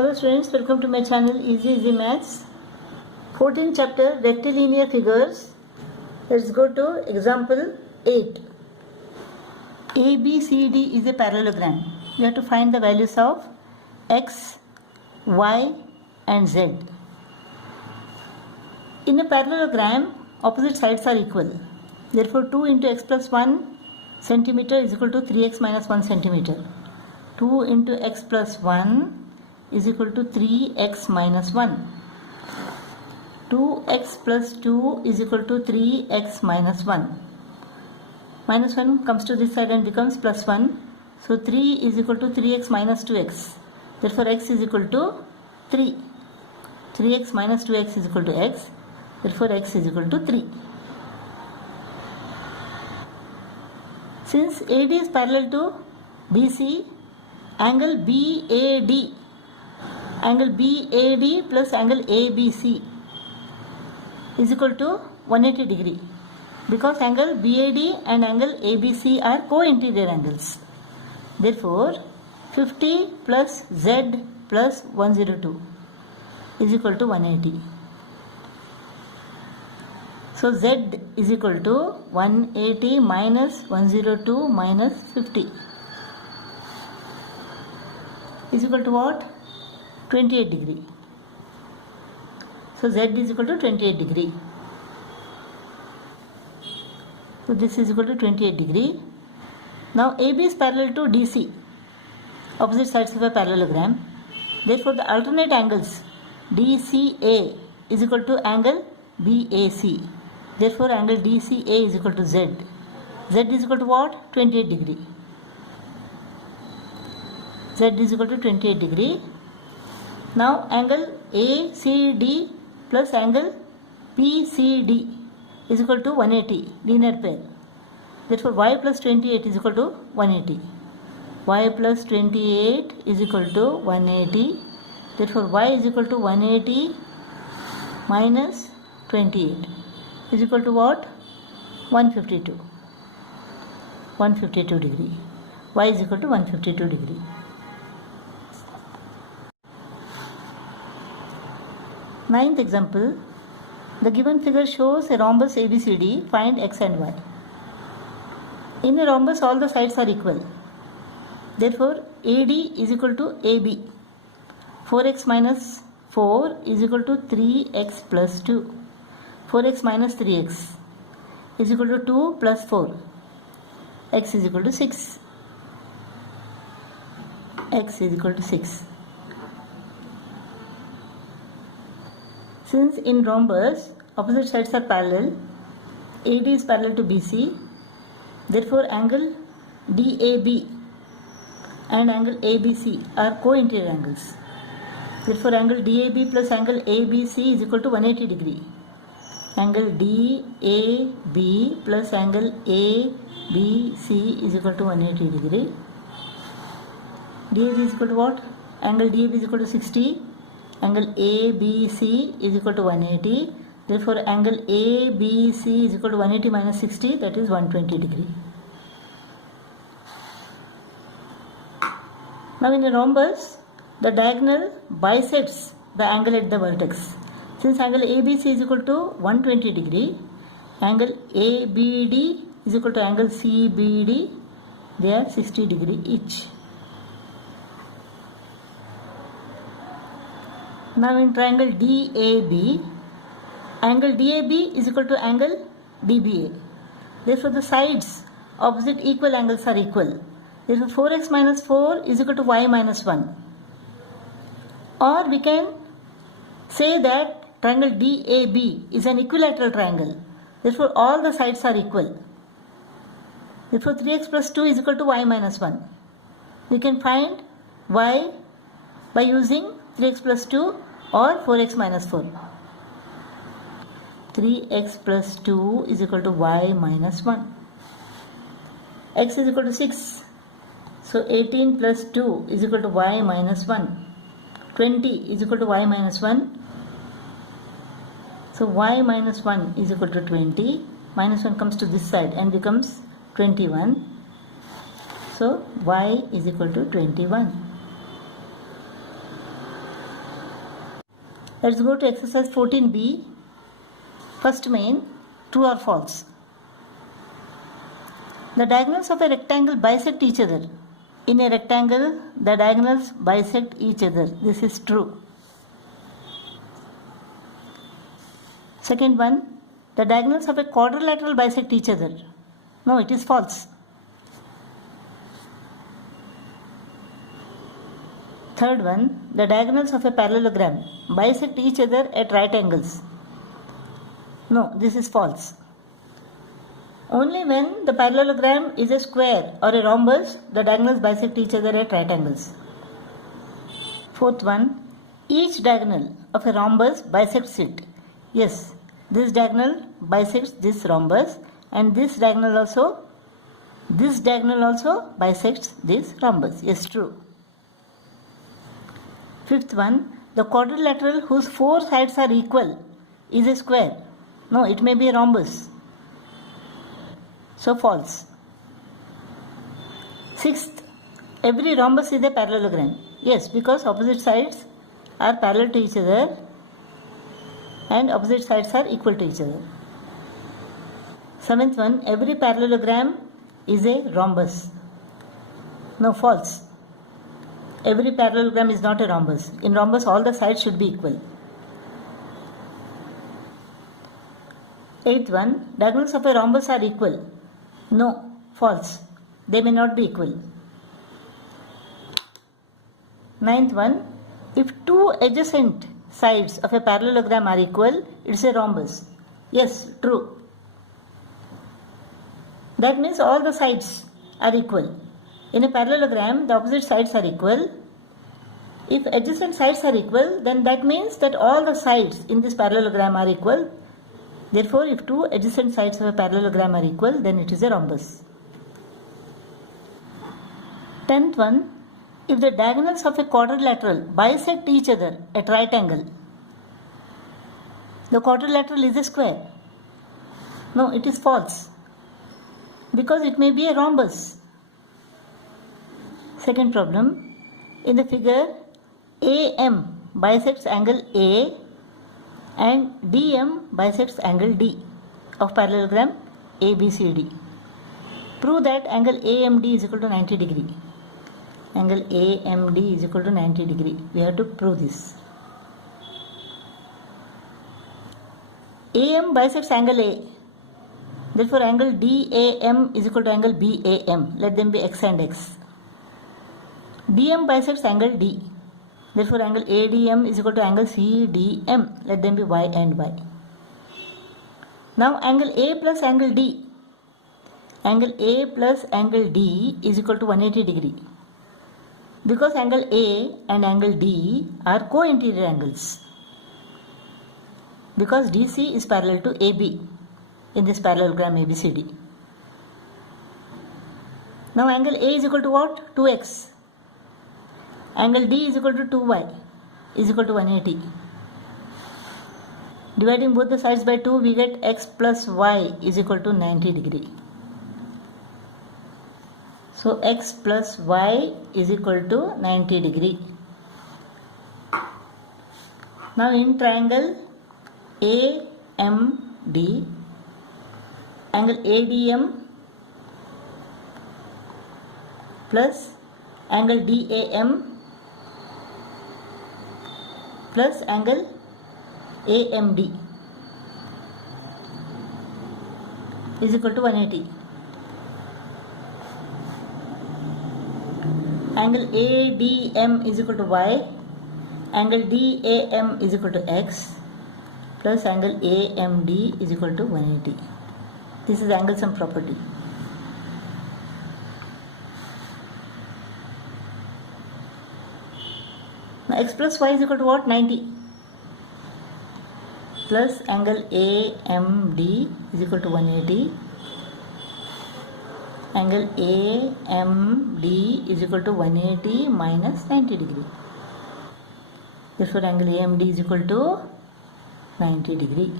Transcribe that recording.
Hello students, welcome to my channel Easy Maths. 14th chapter rectilinear figures. Let's go to example 8. ABCD is a parallelogram. You have to find the values of x, y and z. In a parallelogram, opposite sides are equal. Therefore 2 into x plus 1 centimeter is equal to 3x minus 1 centimeter. 2 into x plus 1 is equal to 3x minus 1. 2x plus 2 is equal to 3x minus 1. Minus 1 comes to this side and becomes plus 1. So 3 is equal to 3x minus 2x. Therefore x is equal to 3. 3x minus 2x is equal to x. Therefore x is equal to 3. Since AD is parallel to BC, angle BAD plus angle ABC is equal to 180 degree, because angle BAD and angle ABC are co-interior angles. Therefore 50 plus Z plus 102 is equal to 180. So Z is equal to 180 minus 102 minus 50 is equal to what? 28 degree. So Z is equal to 28 degree. So this is equal to 28 degree. Now AB is parallel to DC, opposite sides of a parallelogram. Therefore the alternate angles DCA is equal to angle BAC. Therefore angle DCA is equal to Z. Z is equal to what? 28 degree. Z is equal to 28 degree. Now angle ACD plus angle PCD is equal to 180, linear pair. Therefore y plus 28 is equal to 180. Y plus 28 is equal to 180. Therefore y is equal to 180 minus 28 is equal to what? 152. 152 degree. Y is equal to 152 degree. Ninth example, the given figure shows a rhombus ABCD. Find x and y. In a rhombus, all the sides are equal. Therefore, AD is equal to AB. 4x minus 4 is equal to 3x plus 2. 4x minus 3x is equal to 2 plus 4. X is equal to 6. X is equal to 6. Since in rhombus opposite sides are parallel, AD is parallel to BC, therefore angle DAB and angle ABC are co-interior angles. Therefore angle DAB plus angle ABC is equal to 180 degree. Angle DAB plus angle ABC is equal to 180 degree. DAB is equal to what? Angle DAB is equal to 60. Angle ABC is equal to 180. Therefore angle ABC is equal to 180 minus 60, that is 120 degree. Now in a rhombus, the diagonal bisects the angle at the vertex. Since angle ABC is equal to 120 degree, angle ABD is equal to angle CBD, they are 60 degree each. Now in triangle DAB, angle DAB is equal to angle DBA. Therefore the sides opposite equal angles are equal. Therefore 4x minus 4 is equal to y minus 1. Or we can say that triangle DAB is an equilateral triangle. Therefore all the sides are equal. Therefore 3x plus 2 is equal to y minus 1. We can find y by using 3x plus 2 or 4x minus 4. 3x plus 2 is equal to y minus 1. X is equal to 6. So 18 plus 2 is equal to y minus 1. 20 is equal to y minus 1. So y minus 1 is equal to 20. Minus 1 comes to this side and becomes 21. So y is equal to 21. Let's go to exercise 14b. First main, true or false. The diagonals of a rectangle bisect each other. In a rectangle, the diagonals bisect each other. This is true. Second one, the diagonals of a quadrilateral bisect each other. No, it is false. Third one, the diagonals of a parallelogram bisect each other at right angles. No, this is false. Only when the parallelogram is a square or a rhombus, the diagonals bisect each other at right angles. Fourth one, each diagonal of a rhombus bisects it. Yes, this diagonal bisects this rhombus, and this diagonal also bisects this rhombus. Yes, true. Fifth one, the quadrilateral whose four sides are equal is a square. No, it may be a rhombus. So false. Sixth, every rhombus is a parallelogram. Yes, because opposite sides are parallel to each other and opposite sides are equal to each other. Seventh one, every parallelogram is a rhombus. No, false. Every parallelogram is not a rhombus. In rhombus, all the sides should be equal. Eighth one, diagonals of a rhombus are equal. No, false. They may not be equal. Ninth one, if two adjacent sides of a parallelogram are equal, it is a rhombus. Yes, true. That means all the sides are equal. In a parallelogram, the opposite sides are equal. If adjacent sides are equal, then that means that all the sides in this parallelogram are equal. Therefore, if two adjacent sides of a parallelogram are equal, then it is a rhombus. 10th one, if the diagonals of a quadrilateral bisect each other at right angle, the quadrilateral is a square. No, it is false, because it may be a rhombus. Second problem, in the figure, AM bisects angle A and DM bisects angle D of parallelogram ABCD. Prove that angle AMD is equal to 90 degree. Angle AMD is equal to 90 degree. We have to prove this. AM bisects angle A. Therefore, angle DAM is equal to angle BAM. Let them be X and X. DM bisects angle D. Therefore, angle ADM is equal to angle CDM. Let them be Y and Y. Now, angle A plus angle D. Angle A plus angle D is equal to 180 degree. Because angle A and angle D are co-interior angles. Because DC is parallel to AB in this parallelogram ABCD. Now, angle A is equal to what? 2x. Angle D is equal to 2y is equal to 180. Dividing both the sides by 2, we get x plus y is equal to 90 degree. So, x plus y is equal to 90 degree. Now, in triangle AMD, angle ADM plus angle DAM plus angle AMD is equal to 180. Angle ADM is equal to y, angle DAM is equal to x, plus angle AMD is equal to 180. This is angle sum property. Now x plus y is equal to what? 90. Plus angle AMD is equal to 180. Angle AMD is equal to 180 minus 90 degree. Therefore, angle AMD is equal to 90 degree.